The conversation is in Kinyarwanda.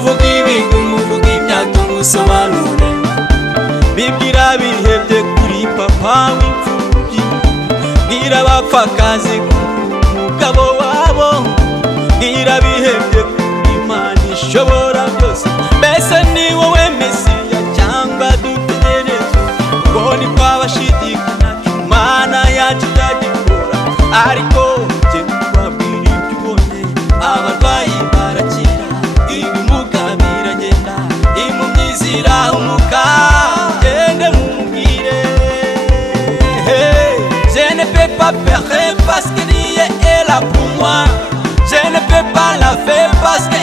muvuga ibintu muvuga imyato musobanure bibwira bihebye kuri papa w'imfubyi bwira abapfakazi umugabo wabo bwira bihebye kuri Imana ishobora byose mbese ni wowe Mesiya cyangwa dutegereze ngo ni kwabashidikanya Imana yacu itagikora ariko jye babwira ibyo ubonye abarwayi barakira ibimuga biragenda impumyi zirahumuka gende mumubwire je ne peux pas faire parce qu'il est là pour moi je ne peux pas la faire parce que